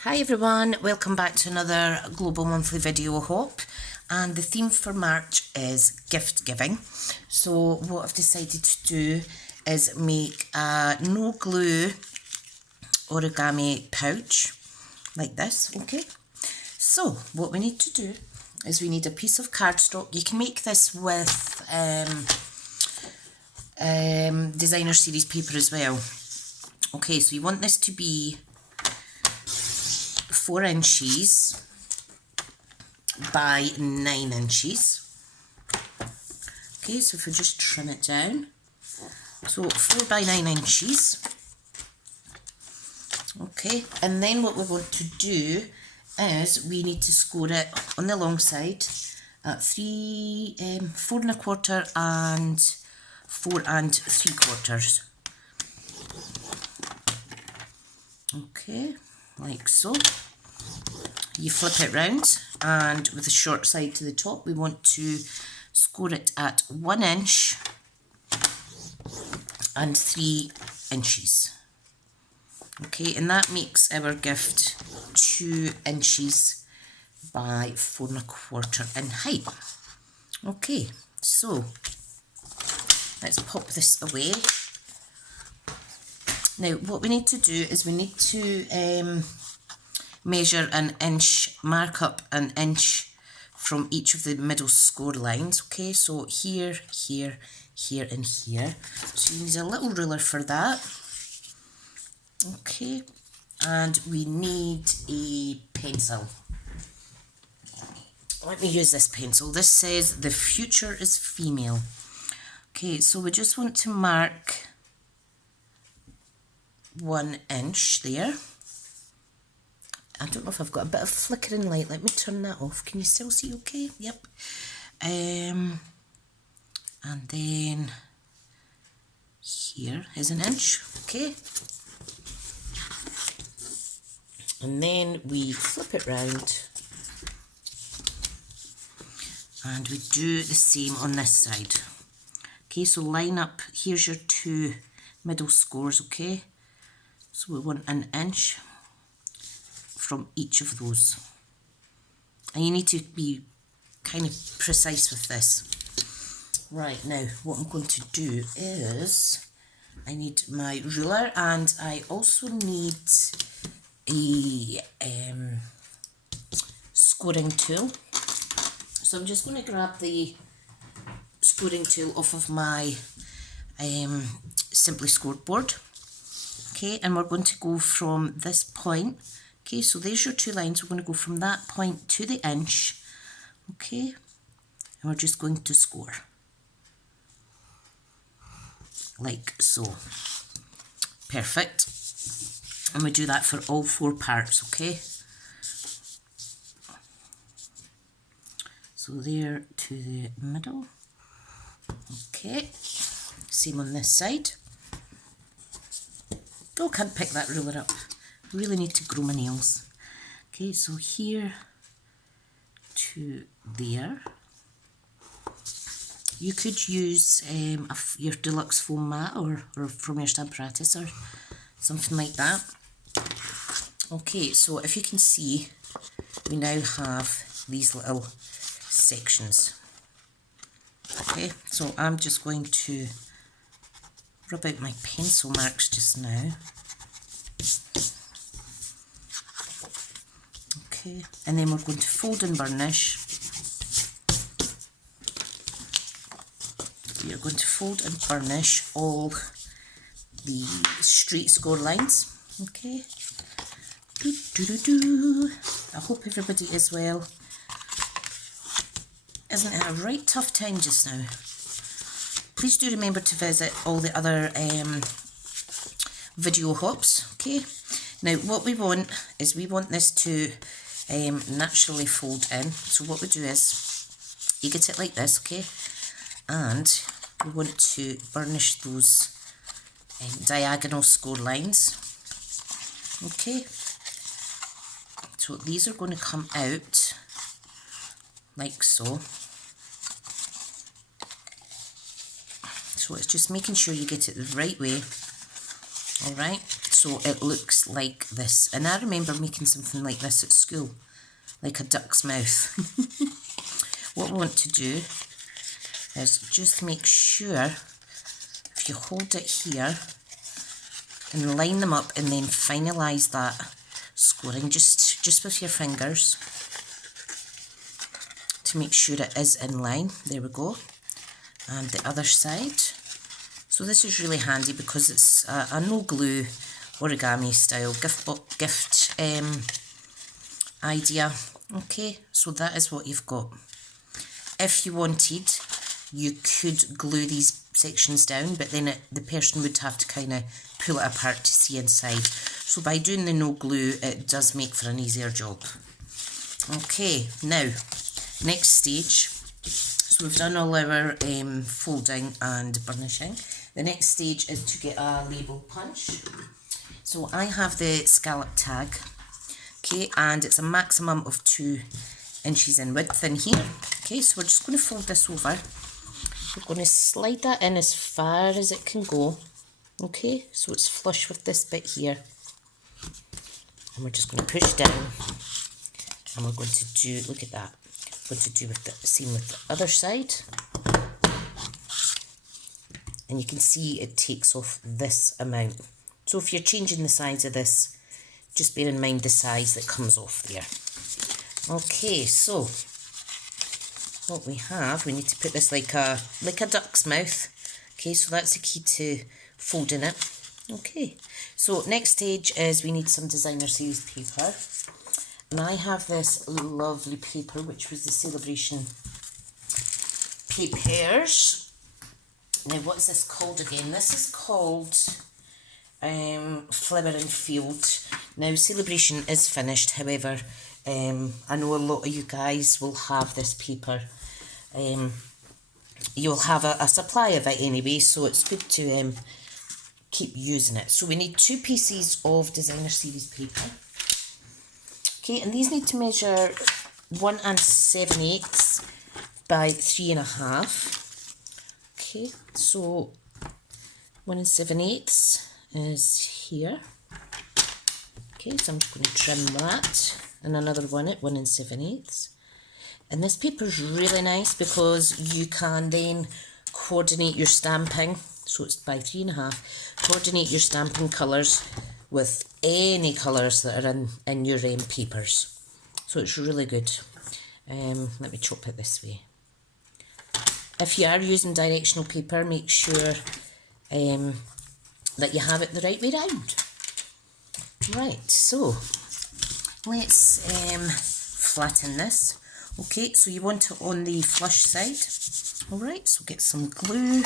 Hi everyone, welcome back to another Global Monthly video, I hope. And the theme for March is gift giving. So what I've decided to do is make a no glue origami pouch like this, okay? So what we need to do is we need a piece of cardstock. You can make this with designer series paper as well. Okay, so you want this to be 4 inches by 9 inches. Okay, so if we just trim it down, so 4 by 9 inches. Okay, and then what we're going to do is we need to score it on the long side at 4 1/4 and 4 3/4. Okay, like so. You flip it round, and with the short side to the top, we want to score it at 1 inch and 3 inches. Okay, and that makes our gift 2 inches by 4 1/4 in height. Okay, so let's pop this away. Now, what we need to do is we need to measure an inch, mark up an inch from each of the middle score lines. Okay, so here, here, here and here. So you need a little ruler for that. Okay, and we need a pencil. Let me use this pencil. This says the future is female. Okay, so we just want to mark 1 inch there. I don't know if I've got a bit of flickering light. Let me turn that off. Can you still see okay? Yep. And then here is 1 inch. Okay. And then we flip it round. And we do the same on this side. Okay, so line up. Here's your 2 middle scores, okay? So we want 1 inch from each of those. And you need to be kind of precise with this. Right, now what I'm going to do is I need my ruler, and I also need a scoring tool. So I'm just going to grab the scoring tool off of my Simply Scored board. Okay, and we're going to go from this point. Okay, so there's your 2 lines. We're going to go from that point to the inch. Okay, and we're just going to score. Like so. Perfect. And we do that for all 4 parts, okay? So there to the middle. Okay, same on this side. Oh, can't pick that ruler up. Really need to grow my nails. Okay, so here to there. You could use your deluxe foam mat or from your Stamparatus or something like that. Okay, so if you can see, we now have these little sections. Okay, so I'm just going to rub out my pencil marks just now. Okay, and then we're going to fold and burnish. We are going to fold and burnish all the straight score lines. Okay. I hope everybody is well. Isn't it a right tough time just now? Please do remember to visit all the other video hops. Okay. Now what we want is we want this to naturally fold in. So what we do is you get it like this, okay, and we want to burnish those diagonal score lines. Okay, so these are going to come out like so. So it's just making sure you get it the right way. Alright, so it looks like this. And I remember making something like this at school, like a duck's mouth. What we want to do is just make sure, if you hold it here and line them up and then finalise that scoring just with your fingers to make sure it is in line. There we go. And the other side. So this is really handy because it's a no glue origami style gift idea. Okay, so that is what you've got. If you wanted, you could glue these sections down, but then the person would have to kind of pull it apart to see inside. So by doing the no glue, it does make for an easier job. Okay, now, next stage. So we've done all our folding and burnishing. The next stage is to get a label punch. So I have the scallop tag, okay, and it's a maximum of 2 inches in width in here. Okay, so we're just going to fold this over. We're going to slide that in as far as it can go. Okay, so it's flush with this bit here. And we're just going to push down. And we're going to do, look at that. We're going to do with the same with the other side. And you can see it takes off this amount. So if you're changing the size of this, just bear in mind the size that comes off there. Okay, so what we have, we need to put this like a duck's mouth. Okay, so that's the key to folding it. Okay, so next stage is we need some designer series paper. And I have this lovely paper, which was the Celebration Papers. Now, what is this called again? This is called Flower and Field. Now, Celebration is finished, however, I know a lot of you guys will have this paper. You'll have a supply of it anyway, so it's good to keep using it. So we need 2 pieces of designer series paper. Okay, and these need to measure 1 7/8 by 3 1/2. Okay, so 1 7/8 is here. Okay, so I'm just going to trim that, and another one at 1 7/8. And this paper is really nice because you can then coordinate your stamping. So it's by 3 1/2. Coordinate your stamping colours with any colours that are in your papers. So it's really good. Let me chop it this way. If you are using directional paper, make sure that you have it the right way round. Right, so let's flatten this. Okay, so you want it on the flush side. Alright, so get some glue.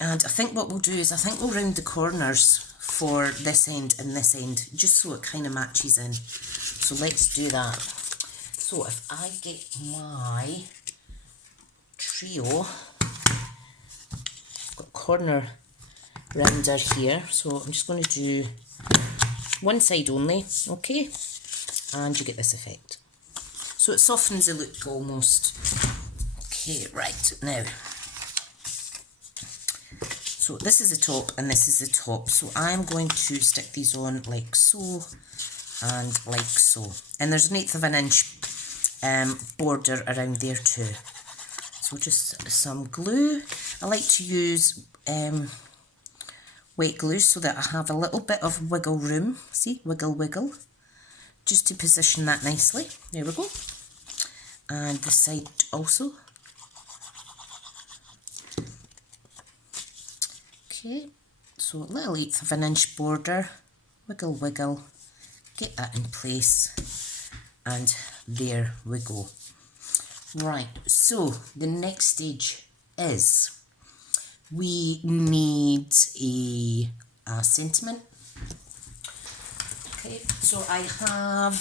And I think what we'll do is, I think we'll round the corners for this end and this end, just so it kind of matches in. So let's do that. So if I get my trio, I've got corner rounder here, so I'm just going to do one side only, okay, and you get this effect. So it softens the look almost. Okay, right, now, so this is the top and this is the top, so I'm going to stick these on like so and like so, and there's 1/8 inch border around there too. So just some glue. I like to use wet glue so that I have a little bit of wiggle room. See, wiggle, wiggle, just to position that nicely. There we go. And this side also. Okay, so a little 1/8 inch border, wiggle, wiggle, get that in place, and there we go. Right, so the next stage is we need a sentiment. Okay, so I have,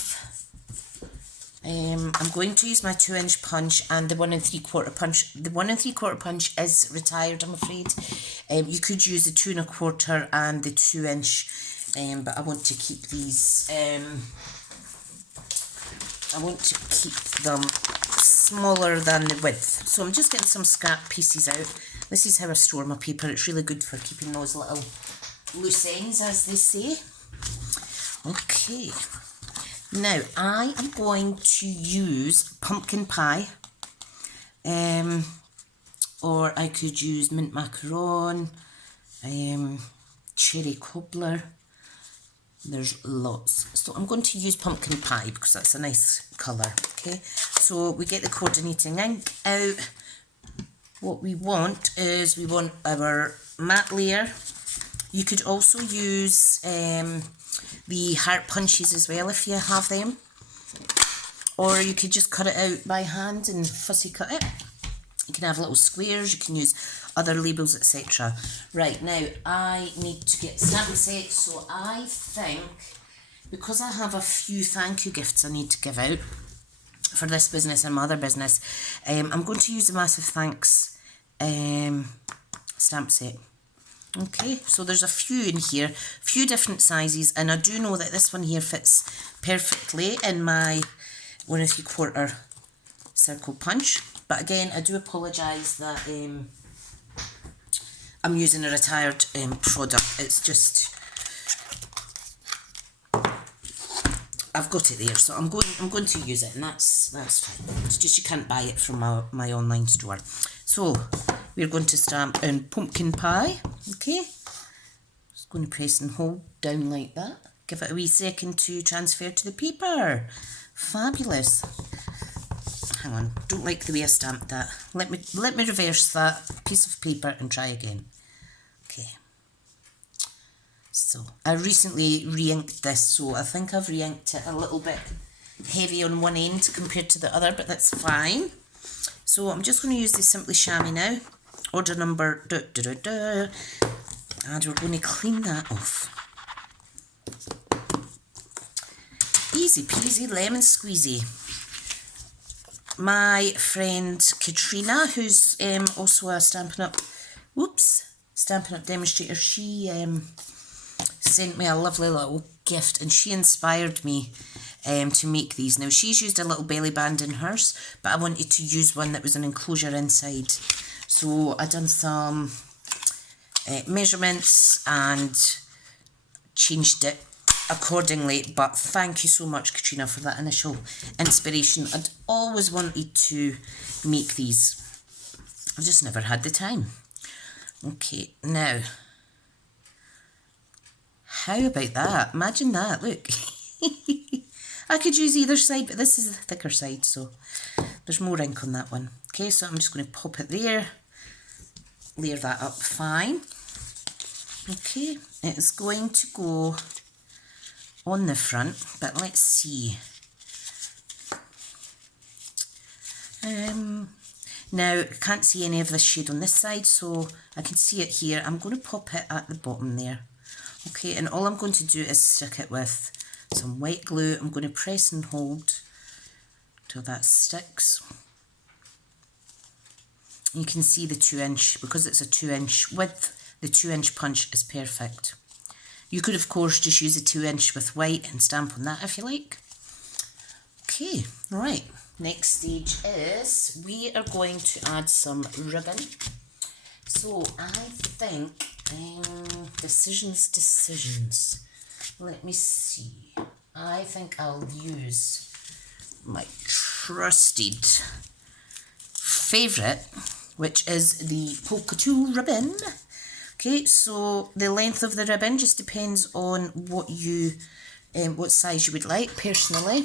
I'm going to use my 2 inch punch and the 1 3/4 punch. The 1 3/4 punch is retired, I'm afraid. You could use the 2 1/4 and the 2 inch, but I want to keep these, I want to keep them smaller than the width. So I'm just getting some scrap pieces out This is how I store my paper. It's really good for keeping those little loose ends, as they say. Okay, now I am going to use pumpkin pie, or I could use mint macaron, cherry cobbler. There's lots. So I'm going to use pumpkin pie because that's a nice colour. Okay, so we get the coordinating ink out. What we want is we want our matte layer. You could also use the heart punches as well if you have them. Or you could just cut it out by hand and fussy cut it. You can have little squares, you can use other labels, etc. Right, now I need to get Stampin' set, so I think, because I have a few thank you gifts I need to give out for this business and my other business, I'm going to use the Massive Thanks stamp set. Okay, so there's a few in here, a few different sizes, and I do know that this one here fits perfectly in my 1 3/4 circle punch. But again, I do apologise that I'm using a retired product. It's just, I've got it there, so I'm going to use it, and that's fine. It's just you can't buy it from my online store. So we're going to stamp in pumpkin pie. Okay, just going to press and hold down like that. Give it a wee second to transfer to the paper. Fabulous. Hang on, don't like the way I stamped that. Let me reverse that piece of paper and try again. Okay. So I recently re-inked this, so I think I've re-inked it a little bit heavy on one end compared to the other, but that's fine. So I'm just going to use the Simply Chamois now. Order number and we're going to clean that off. Easy peasy lemon squeezy. My friend Katrina, who's also a Stampin' Up demonstrator, she sent me a lovely little gift, and she inspired me to make these. Now, she's used a little belly band in hers, but I wanted to use one that was an enclosure inside. So I done some measurements and changed it accordingly. But thank you so much, Katrina, for that initial inspiration. I'd always wanted to make these. I've just never had the time. Okay, now, how about that? Imagine that, look. I could use either side, but this is the thicker side, so there's more ink on that one. Okay, so I'm just going to pop it there, layer that up fine. Okay, it is going to go on the front, but let's see. Now, I can't see any of this shade on this side, so I can see it here. I'm going to pop it at the bottom there. Okay, and all I'm going to do is stick it with some white glue. I'm going to press and hold till that sticks. You can see the 2-inch, because it's a 2-inch width, the 2-inch punch is perfect. You could, of course, just use a 2-inch with white and stamp on that if you like. Okay, right. Next stage is we are going to add some ribbon. So I think, decisions. Let me see. I think I'll use my trusted favourite, which is the polka tulle ribbon. Okay, so the length of the ribbon just depends on what you, what size you would like personally.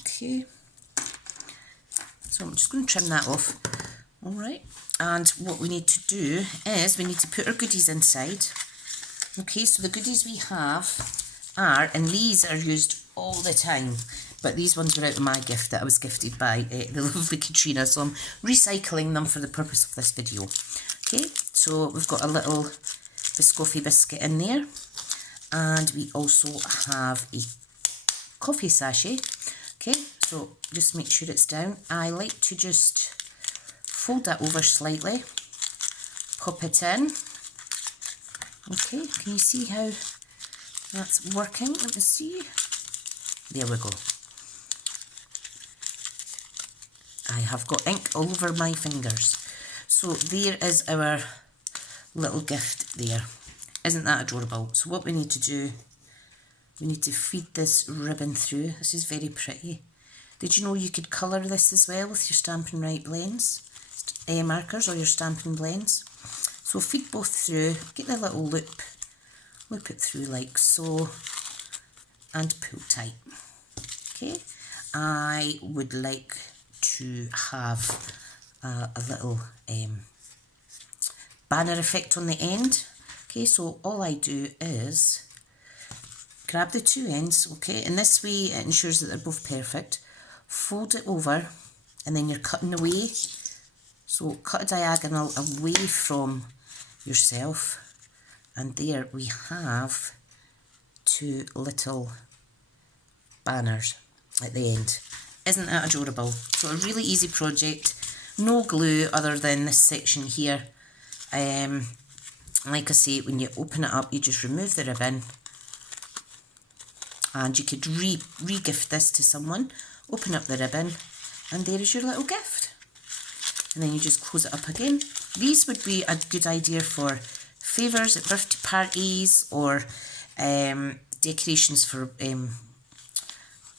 Okay, so I'm just going to trim that off. All right, and what we need to do is we need to put our goodies inside. Okay, so the goodies we have are, and these are used all the time, but these ones were out of my gift that I was gifted by the lovely Katrina, so I'm recycling them for the purpose of this video. Okay, so we've got a little biscotti biscuit in there, and we also have a coffee sachet. Okay, so just make sure it's down. I like to just fold that over slightly, pop it in. Okay, can you see how that's working? Let me see. There we go. I have got ink all over my fingers. So there is our little gift there. Isn't that adorable? So what we need to do, we need to feed this ribbon through. This is very pretty. Did you know you could colour this as well with your Stampin' Right blends, markers, or your Stampin' blends? So feed both through, get the little loop it through like so, and pull tight. Okay, I would like to have a little banner effect on the end. Okay, so all I do is grab the two ends, okay, and this way it ensures that they're both perfect. Fold it over, and then you're cutting away. So cut a diagonal away from yourself, and there we have two little banners at the end. Isn't that adorable? So a really easy project, no glue other than this section here. Like I say, when you open it up, you just remove the ribbon, and you could re-gift this to someone. Open up the ribbon, and there is your little gift. And then you just close it up again. These would be a good idea for favours at birthday parties, or decorations for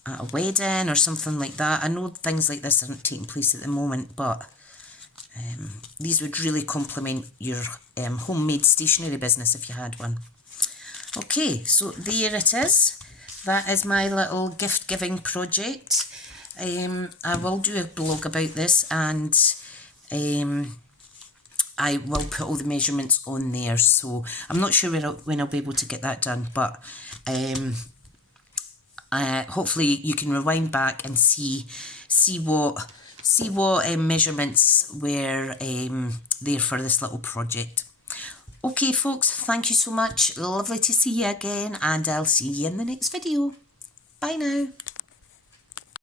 at a wedding or something like that. I know things like this aren't taking place at the moment, but these would really complement your homemade stationery business if you had one. Okay, so there it is. That is my little gift giving project. I will do a blog about this, and I will put all the measurements on there, so I'm not sure when I'll be able to get that done, but hopefully you can rewind back and see what measurements were there for this little project. Okay folks, thank you so much. Lovely to see you again, and I'll see you in the next video. Bye now.